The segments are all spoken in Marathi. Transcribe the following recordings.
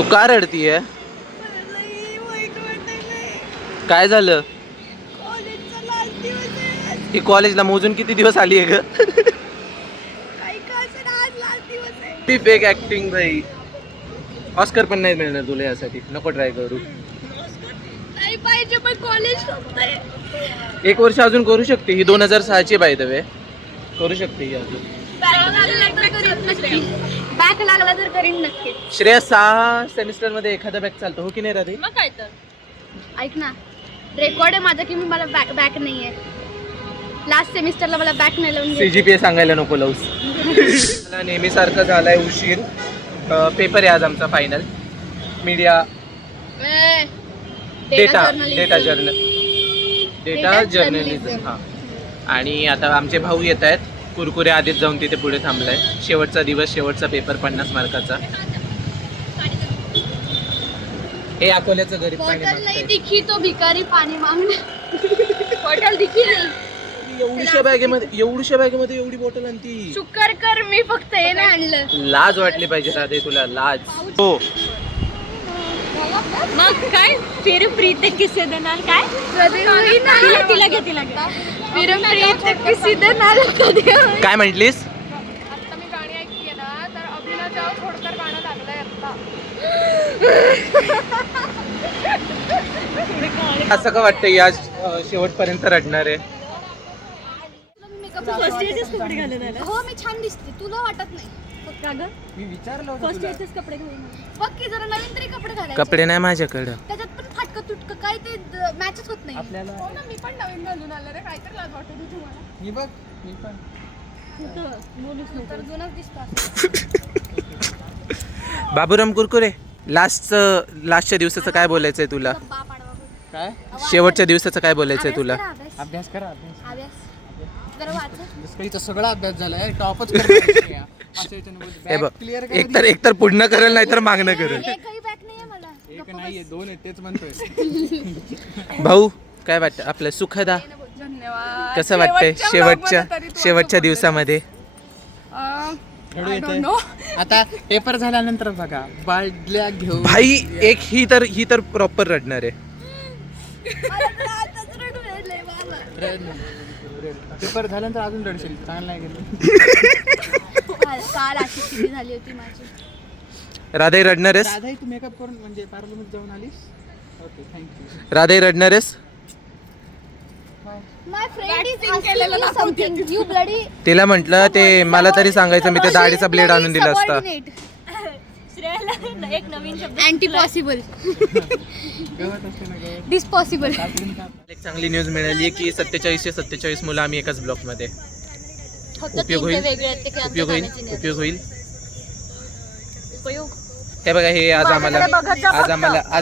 तू का रडतीये? काय झालं? ही कॉलेजला मोजून किती दिवस आली आहे ग? ती फेक ऍक्टिंग भाई. ऑस्कर पण नाही मिळणार तुला यासाठी. नको ट्राय करू. नाही पाहिजे पण कॉलेज संपतंय. 1 वर्ष अजून करू शकते. ही 2006 ची बाय द वे. करू शकते ही अजून. बॅक लागला तर करीन नक्की. श्रेया 6 सेमिस्टर मध्ये एखादा बॅक चालतो, हो की नाही राधे? मग काय तर. ऐक ना, रेकॉर्ड आहे माझा की मी मला बॅक नाहीये. लास्ट सेमिस्टरला मला बॅक नाही लावून सीजीपीए सांगायला नको लावूस. मला नेहमी सारखं झालाय उशीर. पेपर आहे आज आमचा फायनल. Media data journalism. हा. आणि आता आमचे भाऊ येत आहेत. कुरकुरे आधीच जाऊन तिथे पुढे थांबलाय. शेवटचा दिवस, शेवटचा पेपर 50 मार्काचा. हे अकोल्याचं गरीब पाणी बॉटल नाही मागतंय. दिखी तो भिकारी पाणी मागणे. बॉटल दिखी नाही. एवढीशा बॅगेमध्ये एवढी बॉटल आणती. शुकर कर मी फक्त हे नाही आणलं. लाज वाटली पाहिजे राधे तुला, लाज. हो. मग काय फिर प्रीत किसे देणार काय तिला घे फिर प्रीत किसे देणार कधी. काय म्हटलीस? आता मी गाणी ऐकली ना तर अभिनव थोडकर गाणं लागलंय आता. असं का वाटतं या शेवटपर्यंत रडणार आहे? हो मी छान दिसते, तुला वाटत नाही का ग? मी विचारलं फर्स्ट इयरचेच कपडे घालून बघ की जरा नवीन तरी कपडे घालायचे. कपडे नाही माझ्याकडं. त्याच्यात पण फाटकं तुटकं काय ते मॅचच होत नाही. आपल्याला हो ना, मी पण नवीन घालून आले रे. काहीतरी लाज वाटत होती तुम्हाला. मी बघ, मी पण तर जुनच दिसतो. बाबूराम कुरकुरे, लास्टच्या दिवसाचं काय बोलायचंय तुला? काय शेवटच्या दिवसाचं काय बोलायचंय तुला? अभ्यास करा. जरा वाच. इथं सगळा अभ्यास झालाय, टॉपच हे बघ, एकतर पुढनं करेल नाही तर मागणं करेल. एकही बॅक नाहीये मला. एक नाहीये, 2 आहेत तेच म्हणतोय. भाऊ काय वाटतं आपलं सुखदा? धन्यवाद. कसं वाटतंय शेवटच्या दिवसामध्ये? आता पेपर झाल्यानंतर बघा बाटल्या घेऊन भाई एक ही तर प्रॉपर रडणार आहे. पेपर झाल्यानंतर अजून रडशील, चांगलं नाही गेलं. काल अशी स्थिती झाली होती माझी. राधाई रडणार आहेस? दादा तू मेकअप करून म्हणजे पार्लरमध्ये जाऊन आलीस? Okay, thank you. राधाई रडणार आहेस? My friend is asking me something. You bloody. तिला म्हटलं ते मला तरी सांगायचं, मी त्या दाढीचा ब्लेड आणून दिला असता. एक नवीन शब्द. Anti possible. डिस्पॉसिबल. एक चांगली न्यूज मिळाली आहे की 47 मुलं आम्ही एकाच ब्लॉक मध्ये. उपयोग होईल. हे बघा, हे आज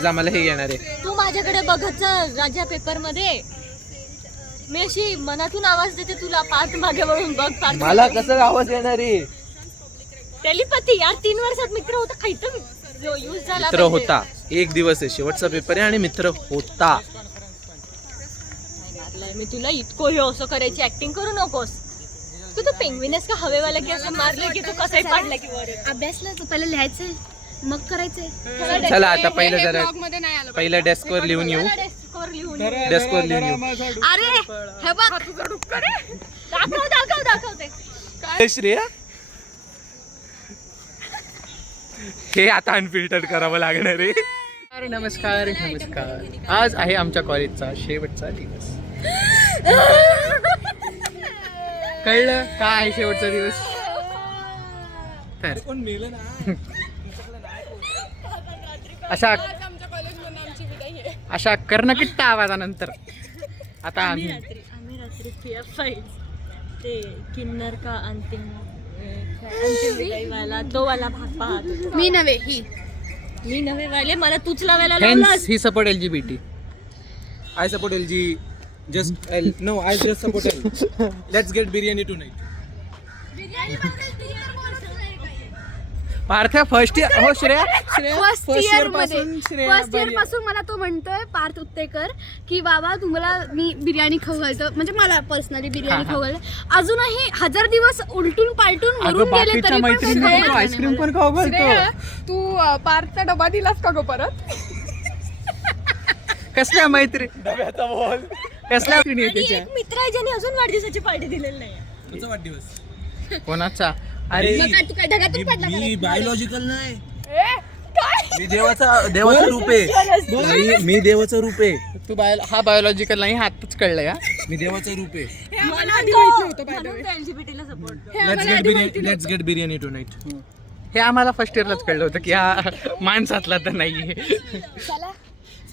आम्हाला हे येणार आहे. तू माझ्याकडे बघत राजा पेपर मध्ये. मी अशी मनातून आवाज देते तुला, पाच मागे वळून बघ. मला कसं आवाज येणार आहे? टेलिपॅथी यार. 3 वर्षात मित्र होता, काहीतरी यूज झाला. मित्र होता. एक दिवस आहे, शेवटचा पेपर आहे आणि मित्र होता. मी तुला इतकं हे असं करायची ऍक्टिंग करू नकोस. तू तो पेंग्विनस का हवेवाला की असं मारलं की तू कसंही पाडला की वर. अभ्यासला पहिले लिहायचंय मग करायचंय. चला आता पहिलं डेस्कवर लिहून येऊ. डेस्कवर लिहून येऊ. अरे हे बघ. दाखवते. श्रेया, हे आता अनफिल्टर्ड करावं लागणार आहे. नमस्कार. आज आहे आमच्या कॉलेजचा शेवटचा दिवस. कळलं काय आहे शेवटचा दिवस? तर अशा कर्णकिट्ट आवाजानंतर आता आम्ही रात्री ते किन्नर का अंतिम विदाई वाला तो वाला भाग पाहत होतो. मी नव्हे ही. मी नवे वाले मला तूच लावायला Hence, लावलास. he support LGBT. I support LG. I just support L. Let's get biryani tonight. Parth first year हो श्रेया फर्स्ट इयर मध्ये श्रेया फर्स्ट इयर पासून मला तो म्हणतोय पार्थ उत्तेकर की बाबा तुम्हाला मी बिर्याणी खाऊ घालतो, म्हणजे मला पर्सनली बिर्याणी खाऊ घालतो. अजूनही 1000 दिवस उलटून पालटून मरून गेले तरी पण आईस्क्रीम पण खाऊ घालतो. तू पार्थचा डबा दिलास का गो परत? कसल्या मैत्री डब्याचा बोल कसल्या मैत्रिणी आहे त्याच्या? एक मित्र आहे ज्याने अजून वाढदिवसाची पार्टी दिलेली नाही. तुझा वाढदिवस कोणाचा? अरे तू काय ढगातून पडला का? मी बायोलॉजिकल नाही, मी देवाचं रूप आहे. मी देवाचं रूप आहे. तू हा बायोलॉजिकल नाही, हा आताच कळलं या. मी देवाचं रूप आहे. मला आधी माहित नव्हतं म्हणून तो LGBT ला support. Let's get biryani tonight. हे आम्हाला फर्स्ट इयरलाच कळलं होतं की हा माणसातला तर नाहीये.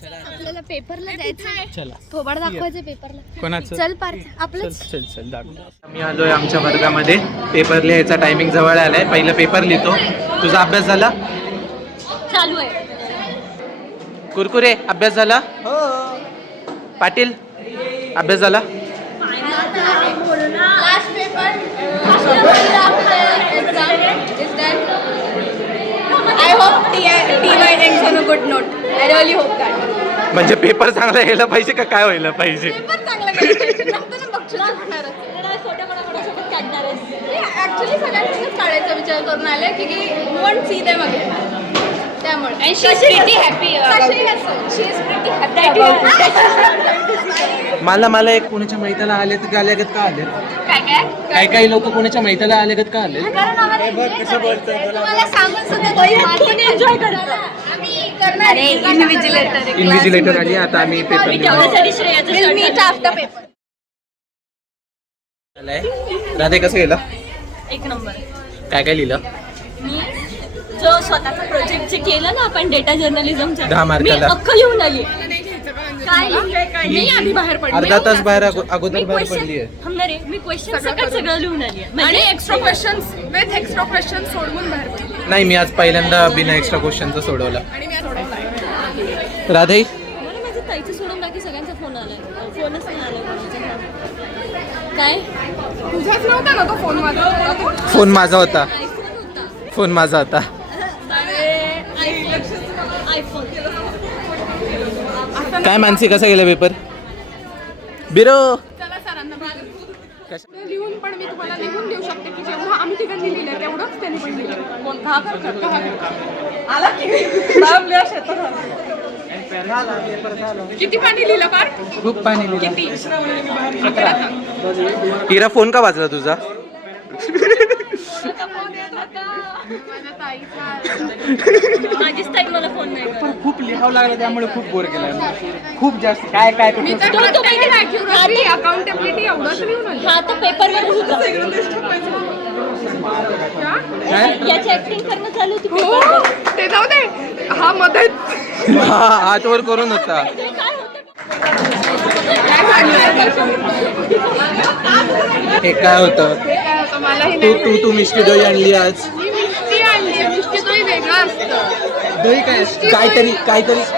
आपल्याला पेपरला जायचं, चला थोबाड दाखवायचं पेपरला. कोणाचं? चल पार्थ चल आपलं चल चल दाखव. आम्ही आलोय आमच्या वर्गामध्ये. पेपर लिहायचा टायमिंग जवळ आलाय. पहिलं पेपर लिहितो. तुझा अभ्यास झाला? चालू आहे. कुरकुरे अभ्यास झाला? पाटील अभ्यास झाला? Last paper I hope TY ends on a good note. I really hope that. म्हणजे पेपर चांगला यायला पाहिजे का काय व्हायला पाहिजे? पेपर चांगला ऍक्च्युली सगळ्यांसोबत काढायचा विचार करून आले की वोंट सी देम अगेन. त्यामुळे शी इज प्रिटी हॅपी. मला एक पुण्याच्या मैत्याला आले तर आल्यागत का आले? काय काही लोक पुण्याच्या मैत्याला आल्यागत का आले? कारण आम्हाला तुम्हाला सांगून सुद्धा एन्जॉय आम्ही करणार इन्व्हिजिलेटर आली. आता आम्ही पेपर तेवढ्यासाठी श्रेयाचं मीट आफ्टर पेपर. राधे कसं गेलं? एक नंबर. काय काय लिहिलं? मी जो स्वतःचा प्रोजेक्ट जे केलं ना आपण डेटा जर्नलिझमचा, 10 मी मार्काला. अख्खं लिहून आली. काय मी आधी बाहेर पडली. अर्धा तास बाहेर अगोदर बाहेर पडली आहे. थांबणार आहे. मी क्वेश्चन सगळं लिहून आली आहे. आणि extra questions with extra question सोडवून बाहेर पडली. नाही मी आज पहिल्यांदा बिना एक्स्ट्रा क्वेश्चनचं सोडवलं. आणि मी सोडवलाय. राधे मला माझ्या ताईचं सोडून बाकी सगळ्यांचा फोन आलाय. फोनच नाही आलाय कोणाचा. काय तुझाच नव्हता ना तो फोन माझा? फोन माझा होता. आयफोन होता. फोन माझा होता. आयफोन. काय मानसी कसा गेला पेपर? बिरो चला सरांना लिहून पण मी तुम्हाला लिहून देऊ शकते की जेवढं आम्ही तिघांनी लिहिलं तेवढंच त्यांनी पण लिहिलं. कोण दहा आला किती पाणी लिहिलं पार? खूप पाणी लिहिलं. किती? हिरा फोन का वाजला तुझा? माझीच ताई मला फोन नाही करत. पण खूप लिहावं लागलं त्यामुळे खूप बोर केलं. खूप जास्त काय काय मी कुठं तर accuracy, accountability एवढंच लिहून आली. हा तर पेपर वर होता. याची ऍक्टिंग करणं चालू होती हो पेपर. ते जाऊ दे. हा मध्ये हात वर करून होता. हे काय होतं? मलाही तू मिष्टी दही आणली आज. मी मिष्टी आणली. मिष्टी दही वेगळं असतं. दही काय काहीतरी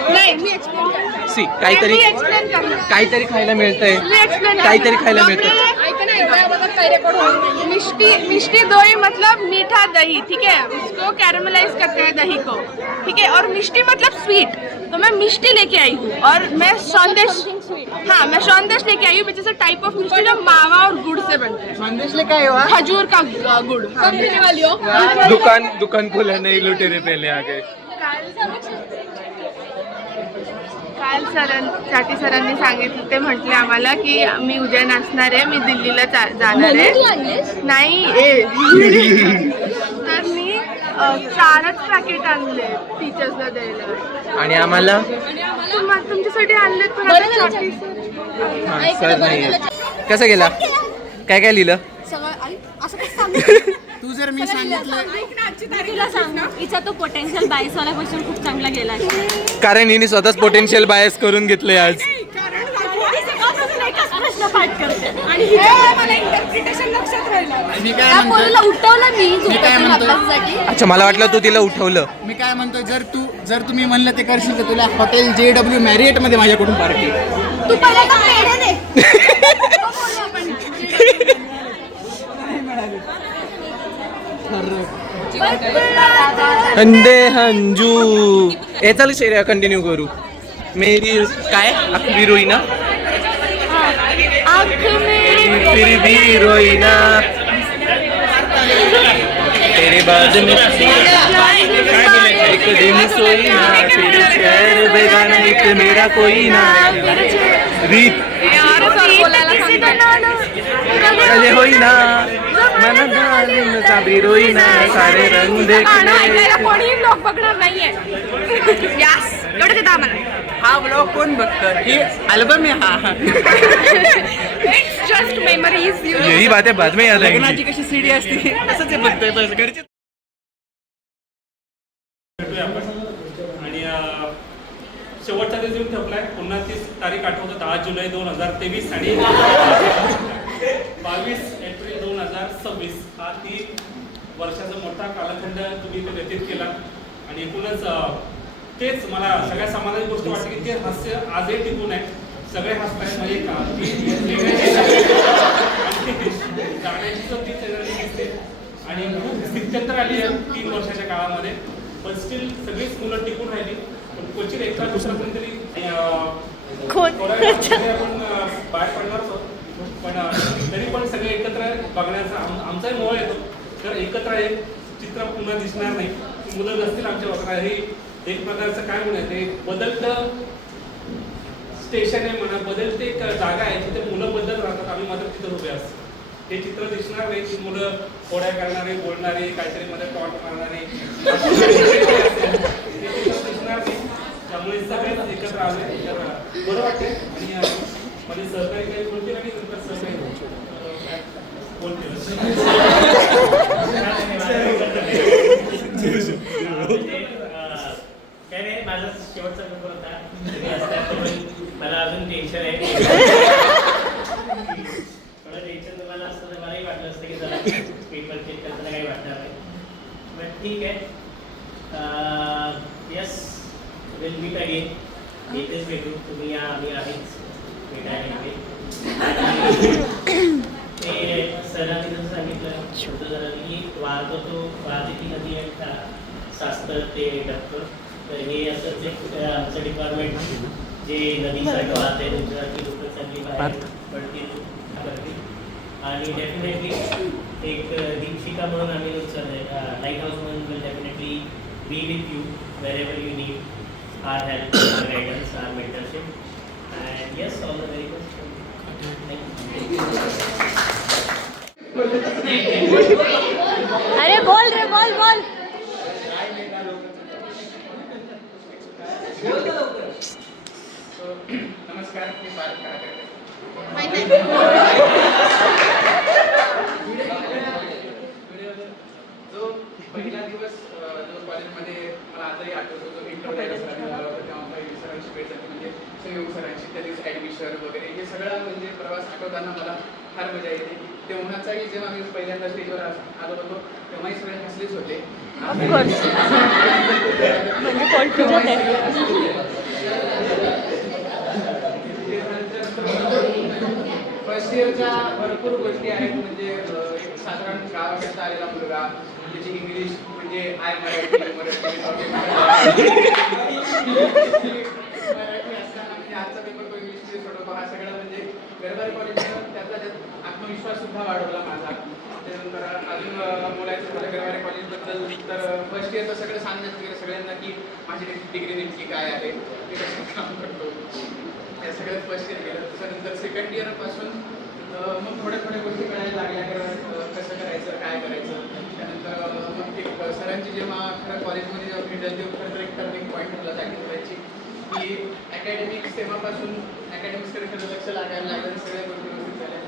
नाही मी एक्सप्लेन करते. सी काहीतरी एक्सप्लेन करणार. काहीतरी खायला मिळतंय. मैं explain काहीतरी करना। खायला मिळतं. ऐका ना, एकदा अगोदर काय रेकॉर्ड होईल. मिष्टी दही मतलब मीठा दही, ठीक है, उसको कैरमलाइज करते हैं दही को, ठीक है, और मिष्टी मतलब स्वीट, तो मैं मिष्टी लेके आई हूँ और मैं संदेश, हाँ मैं संदेश लेके आई हूँ, which is a type of mishti जो मावा और गुड़ से बनते हैं. संदेशले काय हो? खजूर का गुड़. कब पीने वाली हो? दुकान खोला नहीं लुटेरे पहले आ गए. काल सरांनी सांगितलं, ते म्हटले आम्हाला की मी उद्या नसणार आहे, मी दिल्लीला जाणार आहे. नाही तर मी 4च पॅकेट आणले टीचर्सला द्यायला. आणि आम्हाला तुमच्यासाठी आणले पण आता छोटी सर नाही. कसं गेला? काय काय लिहिलं? असं कसं सांगू? तू जर मी सांगितलं तुला सांग, हिचा तो पोटेन्शियल बायस वाला क्वेश्चन खूप चांगला गेला. कारण हिने स्वतःच पोटेन्शियल बायस करून घेतलंय आज. प्रश्न पाठ करते आणि मला इंटरप्रिटेशन लक्षात राहिलं. मी काय त्या म्हणतो पोरीला उठवलं मी मी काय झोपेतून म्हणतो? अभ्यासासाठी. अच्छा मला वाटलं तू तिला उठवलं. मी काय म्हणतो, जर तुम्ही म्हणलं ते करशील तर तुला हॉटेल JW मॅरियट मध्ये माझ्याकडून पार्टी. तू पहिल्यांदा पेढे दे. अंडे हंजू हे चाल शेऱ्या कंटिन्यू करू मेरी काय आखरी रोईना फिर भी रोईना तेरे बाद में एक दिन सोई ना फिर शहर बेगाना एक मेरा कोई ना रीत कले होई ना मन घालून चाबरी रोई ना सारे रंग देखणे कोणी ब्लॉग बघणार नाहीये यस एवढं देता आम्हाला हा ब्लॉग कोण बघतं ही अल्बम आहे हा इट्स जस्ट मेमरीज यही बातें बाद में याद आएंगी लग्नाची कशी सीडी असते तसंच हे बघतोय बस घरचे भेटूया आपण आणि शेवटचा दिवस येऊन ठेवलाय पुन्हा 30 तारीख आठवतो 10 जुलै 2023 आणि 22 एप्रिल 2026 हा 3 वर्षाचा मोठा कालखंड तुम्ही इथे व्यतीत केला आणि एकूणच तेच मला सगळ्यात समाधानी गोष्ट वाटते की ते हास्य आजही टिकून आहे सगळे हसतायत म्हणजे जाण्याची तर तीच एनर्जी दिसते आणि खूप स्थित्यंतर आली आहे 3 वर्षाच्या काळामध्ये पण स्टील सगळीच मुलं टिकून राहिली पण क्वचित एका दुसरा कोणतरी आपण बाहेर पडणार आहोत पण तरी पण सगळे एकत्र बघण्याचा आमचाही मोह येतो तर एकत्र एक चित्र पुन्हा दिसणार नाही मुलं नसतील आमच्या वक्रात हे एक प्रकारचं काय म्हणूया ते बदलतं स्टेशन आहे म्हणा बदलते एक जागा आहे तिथे मुलं बदलत राहतात आम्ही मात्र तिथं उभे असतो हे चित्र दिसणार नाही की मुलं खोड्या करणारे बोलणारे काहीतरी मध्ये टॉट मारणारे हे चित्र दिसणार नाही त्यामुळे सगळेच एकत्र आले तर बरं वाटते आणि माझे सहकारी काही बोलतील आणि नंतर सहकारी बोलतील काय नाही माझा शेवटचा पेपर होता मला अजून टेन्शन आहे थोडं टेन्शन तुम्हाला असतं तर मलाही वाटलं असतं की जरा पेपर चेक करताना काही वाटणार नाही बट ठीक आहे यस विल मीट अगेन इथेच भेटू तुम्ही या आम्ही आहेच भेटायला इथे ते सरांनी जसं सांगितलं की वाहतूक नदी आहे का सास्तर ते डक्कर तर हे असंच एक आमचं डिपार्टमेंट जे नदीसाठी वाहत आहे तुमच्यासारखी लोक चांगली बाहेर पडतील करतील आणि डेफिनेटली एक दीपशिका म्हणून आम्ही लाईट हाऊस म्हणून will definitely be with you wherever you need or help or guidance or mentorship and yes all the very best अरे बोल रे बोल बोल नमस्कार मी पार्थ कारागडे. जो पहिला दिवस जो कॉलेजमध्ये मला आजही आठवतो जो इंटरव्ह्यू तेव्हा सरांची भेट झाली म्हणजे संयोग सरांची त्या दिवशी ॲडमिशन वगैरे हे सगळं म्हणजे प्रवास आठवताना मला फार मजा येते तेव्हाचाही जेव्हा मी पहिल्यांदा स्टेजवर आलो होतो तेव्हाही सगळे हसलेच होते फर्स्ट इयरच्या भरपूर गोष्टी आहेत म्हणजे एक साधारण गावाकडचा आलेला मुलगा त्याची इंग्लिश म्हणजे आय मराठी असताना म्हणजे आजचा पेपर तो इंग्लिशमध्ये सोडवतो हा सगळा म्हणजे गरवारे कॉलेजनं त्यातला त्यात आत्मविश्वास सुद्धा वाढवला माझा त्यानंतर अजून बोलायचं झालं गरवारे कॉलेजबद्दल तर फर्स्ट इयरचं सगळं सांगण्यात गेलं सगळ्यांना की माझी डिग्री नेमकी काय आहे ते कसं काम करतो या सगळ्यात फर्स्ट इयर गेलं त्याच्यानंतर सेकंड इयरपासून मग थोड्या गोष्टी कळायला लागल्या कसं करायचं काय करायचं त्यानंतर मग एक सरांची जेव्हा खरं कॉलेजमध्ये जेव्हा भेटलं तेव्हा खरं एक टर्निंग पॉईंट मला जाणीव व्हायची की अकॅडमिक्स तेव्हापासून अकॅडमिक्सकडे खरं लक्ष लागायला लागलं सगळ्या गोष्टी व्यवस्थित झाल्या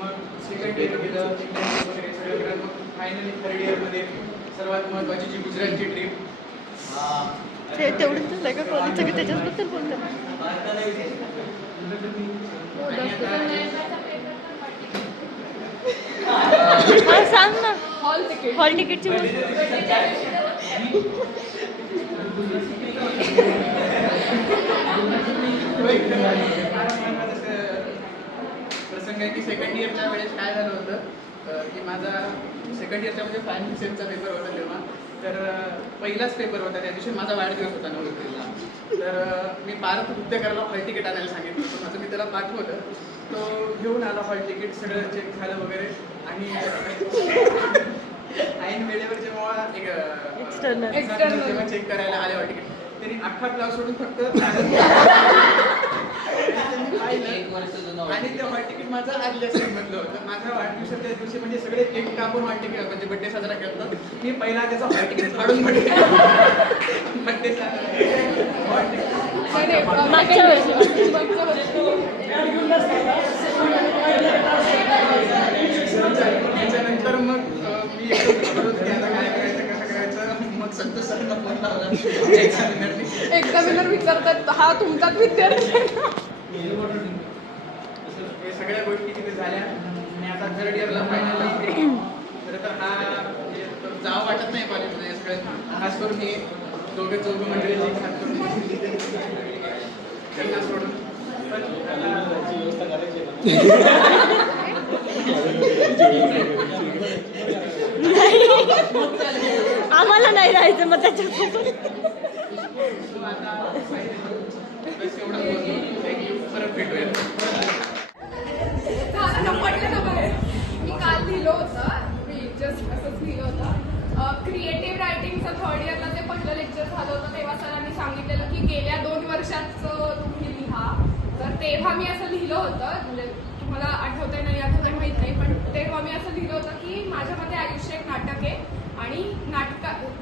मग सेकंड इयर गेलं वगैरे सगळं करत मग फायनली थर्ड इयरमध्ये सर्वात महत्त्वाची जी गुजरातची ट्रिप तेवढंच झालं का कॉलेजचं की त्याच्याबद्दल बोलतात सांग ना हॉल तिकीटची प्रसंग आहे की सेकंड इयरच्या वेळेस काय झालं होतं की माझा सेकंड इयरचा म्हणजे फायनल सेमचा पेपर होता तेव्हा. तर पहिलाच पेपर होता, त्या दिवशी माझा वाढदिवस होता 9 एप्रिलला. तर मी पार्थ नृत्य करायला हॉल तिकीट आणायला सांगितलं होतं. माझं मी त्याला पाठवलं, तो घेऊन आला हॉल तिकीट, सगळं चेक झालं वगैरे. आणि ऐन वेळेवर जेव्हा External. जेव्हा चेक करायला आले हॉल तिकीट, त्यांनी अख्खा क्लास सोडून फक्त आणि ते हॉल तिकीट माझं आदल्या सेममधलं होतं. माझ्या वाढदिवसाच्या दिवशी म्हणजे सगळे केक कापून हॉल तिकीट म्हणजे बड्डे साजरा करतात. मी पहिला त्याचा हॉल तिकीट फाडून बड्डे मागच्या वर्षी त्याच्यानंतर मग मी एकदम घाबरत की आता काय करायचं, कसं करायचं. मग संतोष सरांना फोन लावला एक्झामिनरनी. एक्झामिनर विचारतात हा तुमचाच विद्यार्थी आहे ना? हे सगळ्या गोष्टी तिथे झाल्या आणि आता थर्ड इयरला फायनल खरं तर हा म्हणजे जावं वाटत नाही कॉलेजमध्ये सगळं. खास करून हे चौघं मंडळी खास करून त्यांना सोडून पण आम्हाला नाही राहायचं मग त्याच्यासोबत. बस एवढं बोलतो. थँक्यू. परत भेटूया. मी काल लिहिलं होतं, मी जस्ट असंच लिहिलं होतं. क्रिएटिव्ह रायटिंगचं थर्ड इयरला ते पहिलं लेक्चर झालं होतं, तेव्हा सरांनी सांगितलेलं की गेल्या 2 वर्षाचं तुम्ही लिहा. तर तेव्हा मी असं लिहिलं होतं, म्हणजे तुम्हाला आठवतंय नाही आठवतंय माहीत नाही, पण तेव्हा मी असं लिहिलं होतं की माझ्या मते आयुष्य एक नाटक आहे आणि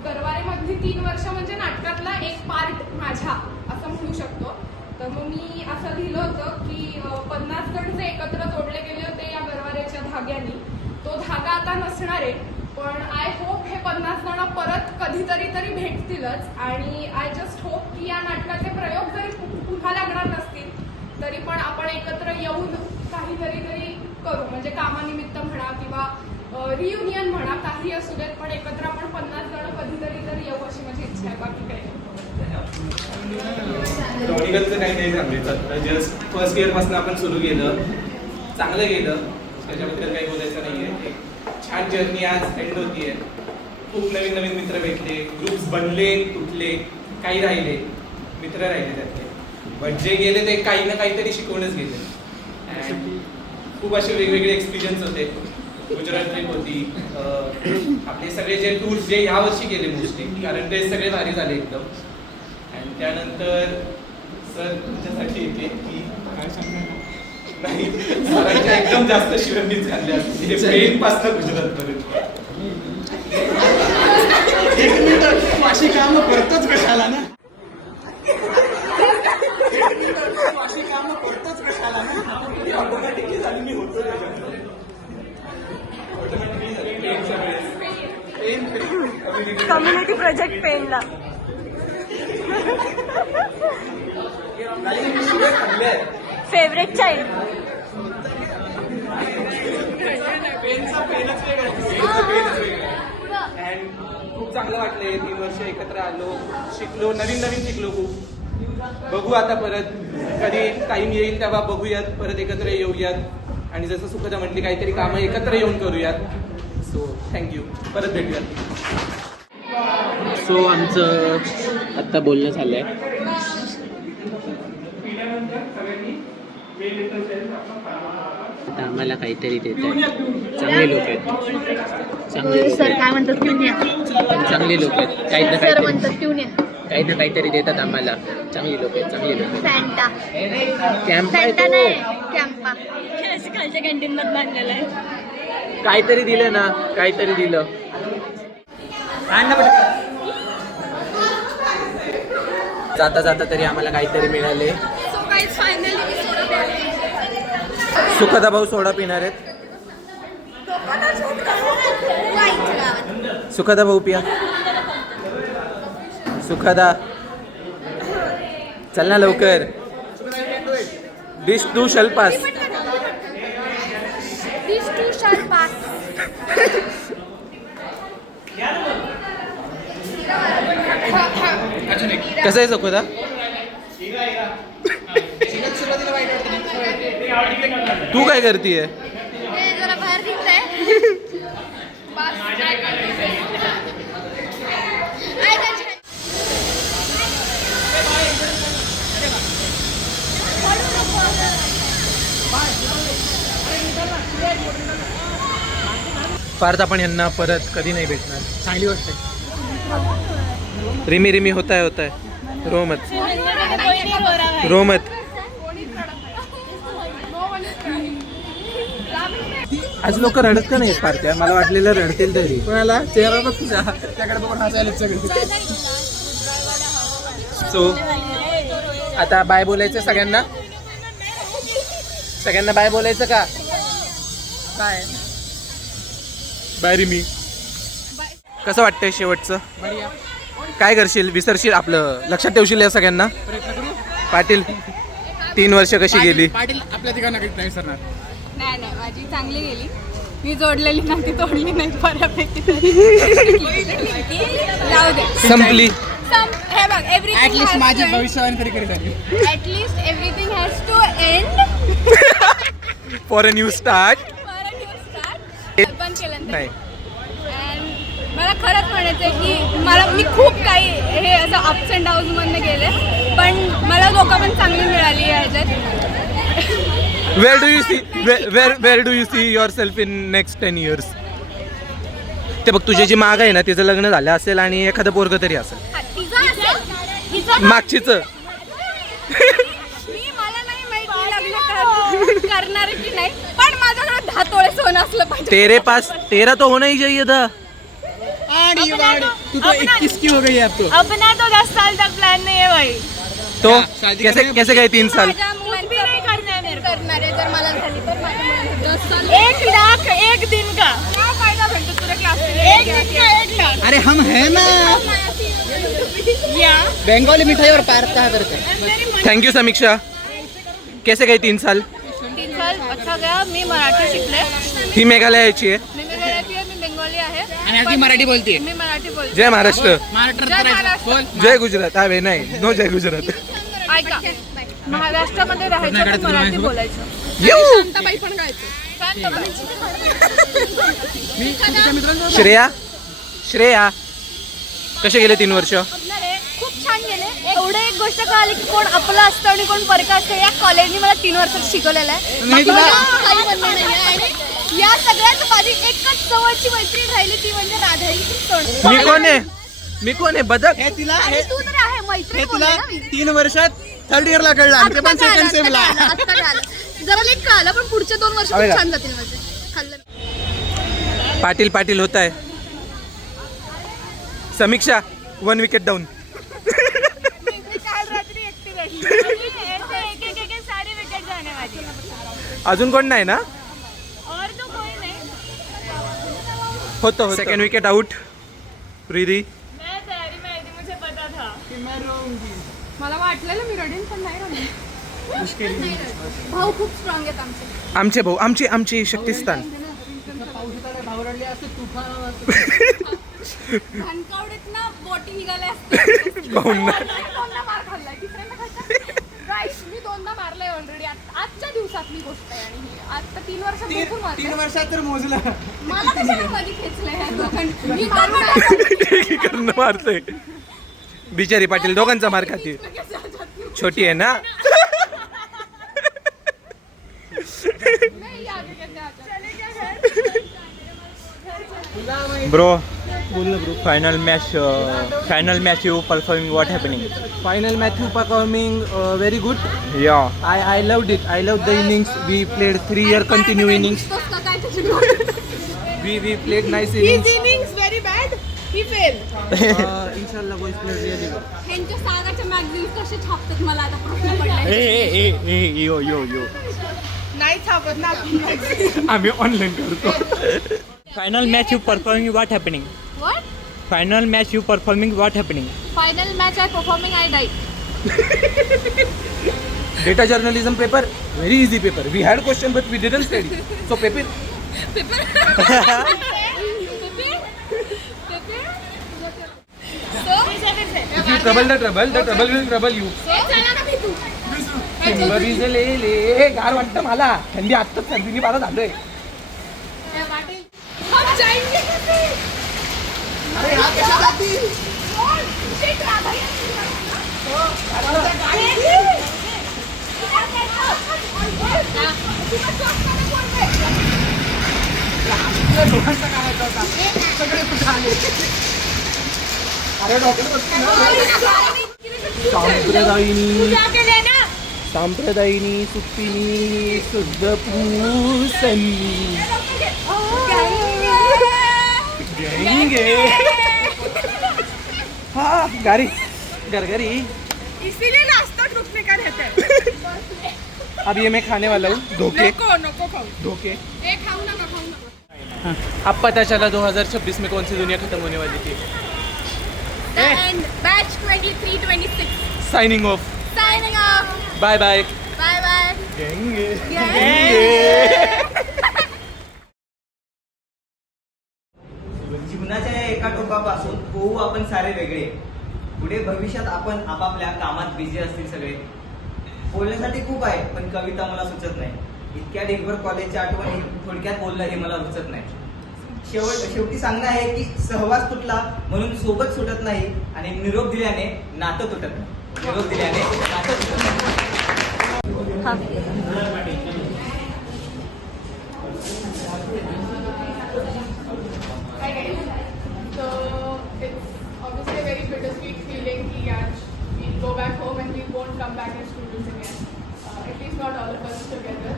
गरवारेमधली 3 वर्ष म्हणजे नाटकातला एक पार्ट माझ्या असं म्हणू शकतो. तर मग मी असं लिहिलं होतं की 50 जण जे एकत्र जोडले गेले होते या गरवारेच्या धाग्यानी, तो धागा आता नसणार आहे. पण आय होप हे 50 जण परत कधीतरी तरी भेटतीलच. आणि आय जस्ट होप की या नाटकाचे प्रयोग जरी पुन्हा लागणार नसतील तरी पण आपण एकत्र येऊन काहीतरी तरी करू, म्हणजे कामानिमित्त म्हणा किंवा रियुनियन म्हणा, काही असू देत, पण एकत्र आपण 50 जण कधीतरी तरी येऊ अशी माझी इच्छा आहे. बाकी काही नाही. दोन्हीकडचं काही नाही सांगायचं. जस्ट फर्स्ट इयरपासून आपण सुरू केलं, चांगलं गेलं, त्याच्याबद्दल काही बोलायचं नाही आहे. छान जर्नी आज एंड होतीये. खूप नवीन नवीन मित्र भेटले, ग्रुप्स बनले, तुटले, काही राहिले, मित्र राहिले त्यातले. बट जे गेले ते काही ना काहीतरी शिकवूनच गेले. खूप असे वेगवेगळे एक्सपिरियन्स होते. गुजरात ट्रिप होती, आपले सगळे जे टूर्स जे यावर्षी गेले मोस्टली, कारण ते सगळे भारी झाले एकदम. आणि त्यानंतर सर तुमच्यासाठी येते की काय सांगणार नाही, सरांच्या एकदम जास्त शिवणीच खाल्ल्या ट्रेनपासून गुजरातपर्यंत. एक मिनिट, अशी कामं करतोच कशाला ना? अशी कामं करतोच कशाला ना? ऑटोमॅटिकली झाली, मी होतो त्याच्यामध्ये. कम्युनिटी प्रोजेक्ट पेनला फेवरेट चाइल्ड. खूप चांगलं वाटलं. 3 वर्ष एकत्र आलो, शिकलो, नवीन नवीन शिकलो खूप. बघू आता परत कधी टाइम येईल तेव्हा बघूयात, परत एकत्र येऊयात. आणि जसं सुखदा म्हटली, काहीतरी कामं एकत्र येऊन करूयात. सो थँक्यू, परत भेटूयात. सो आमचं आत्ता बोलणं झालं आहे. आता आम्हाला काहीतरी देत आहे. चांगले लोक आहेत, चांगले सर काय म्हणतात पिऊन या. चांगले लोक आहेत. काही ना सर म्हणतात पिऊन या. काहीतरी देतात आम्हाला. चांगली लोक आहेत, चांगली लोक आहेत. फॅन्टा. कॅम्प फॅन्टा नाही, कॅम्पा. खालच्या कॅन्टीन मध्ये आणलेला आहे. काहीतरी दिलं ना, काहीतरी दिलं. जाता जाता तरी आम्हाला काहीतरी मिळाले. सो काही फायनली मी सोडा प्यायला. सुखदा भाऊ सोडा पिणार आहेत. सुखदा भाऊ पिया. सुखदा चल ना लवकर. Dish too shall pass. These two shall pass. कसं आहे सुखदा? तू काय करतीये? हे जरा बाहेर दिसतंय. पार्थ आपण यांना परत कधी नाही भेटणार. चांगली गोष्ट आहे. रिमी रिमी होता है रोमत रोमत. आज लोक रडत का नाही पार्ट्या? मला वाटलेलं रडतील तरी. कोणाला चेहरा बघ तुझा, त्याकडे बघून हसायला सगळे. सो आता बाय बोलायचं सगळ्यांना. सगळ्यांना बाय बोलायचं का? Bye bye Rimi. कसं वाटतंय शेवटचं? काय करशील? विसरशील आपलं? लक्षात ठेवशील या सगळ्यांना? पाटील 3 वर्ष कशी गेली? पाटील आपल्या ठिकाणी नाही विसरणार. नाही नाही, माझी चांगली गेली. मी जोडलेली ना, ती तोडली नाही बऱ्यापैकी. जाऊ दे, संपली. हे बघ, ऍटलीस्ट माझी भविष्यवाणी तरी करीत आली. At least everything has to end for a new start. पण केलं नाही. अँड मला खरंच म्हणायचं आहे की मी खूप काही हे असं अप्स अँड डाऊन्समधनं गेले, पण मला लोकं पण चांगली मिळाली आहे ह्याच्यात. Where do you see yourself in next 10 years? ते बघ, तुझी जी माग आहे ना, तिचं लग्न झालं असेल आणि एखादं पोरग तरी असेल. तिचं असेल, हिचं मागचीच. मी मला नाही माहिती लग्न करणार की नाही, पण माझ्याकडे 10 तोळे सोनं असलं पाहिजे. तेरे पास 13 तो होना ही चाहिए था. तू तो 21 की हो गई है अब तो. अपना तो 10 साल तक प्लान नहीं है भाई. तो कैसे गए 3 साल? माझ्या मुलांचं भी नहीं करना है मेरे को. करणार आहे. जर मला झाली तर माझ्या मुलांचं 10 साल 1 लाख 1 दिन का. काय फायदा भेटतो तुला क्लास 1 दिन का 1 लाख. अरे हम है ना. या बंगाली मिठाई और पार्थ का करते. थँक्यू समीक्षा. कैसे गए 3 साल? 3 साल अच्छा गया. मी मराठी शिकले. ही मेघालयाची आहे. मी मेघालयाची आहे, मी बेंगोली आहे. आणि ती मराठी बोलते. मी मराठी बोलते. जय महाराष्ट्र. जय महाराष्ट्र. जय गुजरात. अरे नाही, नो जय गुजरात. ऐका, महाराष्ट्रामध्ये राहायचं तर मराठी बोलायचं. शांताबाई पण गायचं. शांतबाई. श्रेया कसे गेले 3 वर्ष? खूप छान गेले. एवढं एक गोष्ट कळाली की कोण आपलं असतं आणि कोण परका असतं. या कॉलेजने मला 3 वर्षात शिकवलेलं आहे. बाकी मला काही म्हणणं नाहीये. आणि या सगळ्यात माझी एकच जवळची मैत्रीण राहिली, ती म्हणजे राधाईची सोड. मी कोण आहे बदक? हे तिला आणि तू तर आहे मैत्रीण. हे तुला बोलले ना मी. 3 वर्षात 3rd इयरला कळलं आणि ते पण सेकंड सेमला. आता कळालं. जरा लेट कळालं, पण पुढचे 2 वर्ष अरे खूप का? छान जातील माझे. खाल्लं. पाटील होता है. समीक्षा 1 विकेट डाऊन. मी काल रात्री एकटी बसली. ऐसे एक सारी विकेट जाने वाली है. अजून कोण नाही ना? और तो कोई नहीं. होतं. Second wicket out. प्रीती. मैं तैयारी में आई थी, मुझे पता था. मला वाटलेलं मी रडीन, पण नाही रडीन. भाऊ खूप स्ट्रॉंग आहेत आमचे. आमचे भाऊ, आमची शक्तिस्थान. घनकावडीत ना बोटी निघाल्या असते. भाऊंना. दोनदा मार खाल्लाय, तिसऱ्यांदा खायचा. Guys, मी 2दा मारलाय ऑलरेडी. आजच्या दिवसातली गोष्ट आहे. आणि ही आता 3 वर्षात भरपूर मारलंय. 3 वर्षात तर मोजलं. मला कशाला मध्ये खेचलंय ह्या दोघांनी? मी एकीकडनं मारतोय. बिचारी पाटील दोघांचा मार खाती. छोटी आहे ना. Bro, final match you performing, what happening? Final match you performing very good. Yeah. I loved it. I loved the innings. We played 3-year continue innings. We played nice innings. His innings very bad. He failed. Inshallah boys played really well. ह्यांच्या सागाच्या मॅगझिन कसे छापतात मला आता प्रश्न पडलाय. Hey, yo. नाही छापत ना. आम्ही ऑनलाईन करतो. Final match you performing, what happening? What? Final match you performing, what happening? Final match I performing, I died. Data journalism paper, very easy paper. We had question but we didn't study. So paper. If you trouble the trouble will trouble you. टिंबरीज ले गार वाटतं मला. थंडी आत्ताच सर्दीने मला झालंय. हम जाएंगे. सांप्रदायिनी सुप्पिनी शुद्ध पूसनी हाँ गाड़ी गरगरी इसीलिए नाश्ता रुकने का रहता है. अब ये मैं खाने वाला हूँ धोखे नको खाऊ. धोखे ए खाऊ नका. अब पता चला 2026 में कौन सी दुनिया खत्म होने वाली थी. The end. Batch 23-26. Signing off. Signing off. Bye bye. Bye bye. जीवनाच्या या एका टोकापासून होऊ आपण सारे वेगळे. पुढे भविष्यात आपण आपापल्या कामात बिझी असतील सगळे. बोलण्यासाठी खूप आहे पण कविता मला सुचत नाही. इतक्या ढिगभर कॉलेजच्या आठवणी थोडक्यात बोलणं हे मला रुचत नाही. शेवटी सांगणं आहे की सहवास तुटला म्हणून सोबत सुटत नाही आणि निरोप दिल्याने नातं तुटत नाही. निरोप दिल्याने नातं तुटत नाही. Hi guys. So it's obviously a very bittersweet feeling कि आज we'll go back home and we won't come back as students again. At least not all of us together.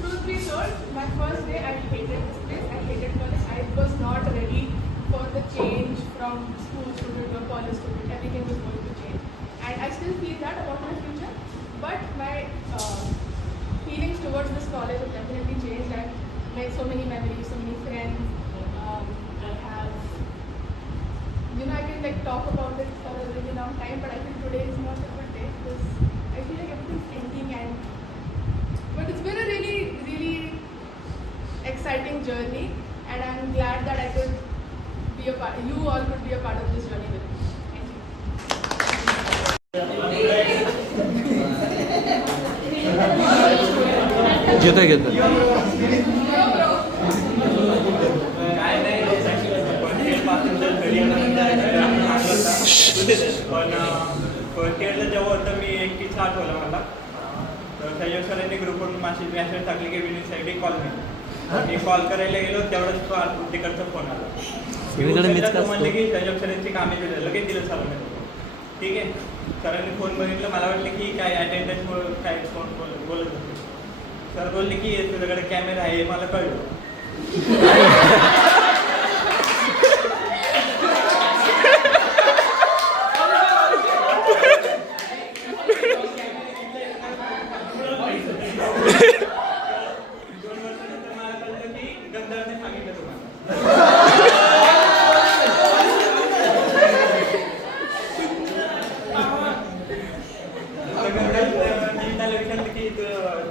Truth be told, my first day I hated this place. I hated college. I was not ready for the change from school student to college student. Everything was going to change, and I still feel that about my future. But my feelings towards this college have definitely changed. I've made so many memories, so many friends. I have, I can like talk about it for a really long time, but I think today is not a good day because I feel like everything's ending but it's been a really, really exciting journey, and I'm glad that I could be a part, you all could be a part of this journey with me. Thank you. घेतो पण फर्स्ट इयरला जेव्हा होतं मी एक किस्सा आठवला मला. तर संजय सरांनी ग्रुपवरून मॅसेज टाकले की विनीसाठी कॉल नाही. मी कॉल करायला गेलो तेवढंच तो तिकडचा फोन आला. तो म्हणले की संजय सरांची कामे दिलं लगेच दिलं सरांनी. ठीक आहे. सरांनी फोन बघितलं मला वाटलं की काय अटेंडन्स काय फोन बोलत होते. सर बोलले की तुझ्याकडे कॅमेरा आहे मला कळलं.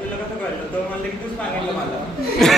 तुला कसं कळलं. तो म्हणलं की तूच सांगितलं मला.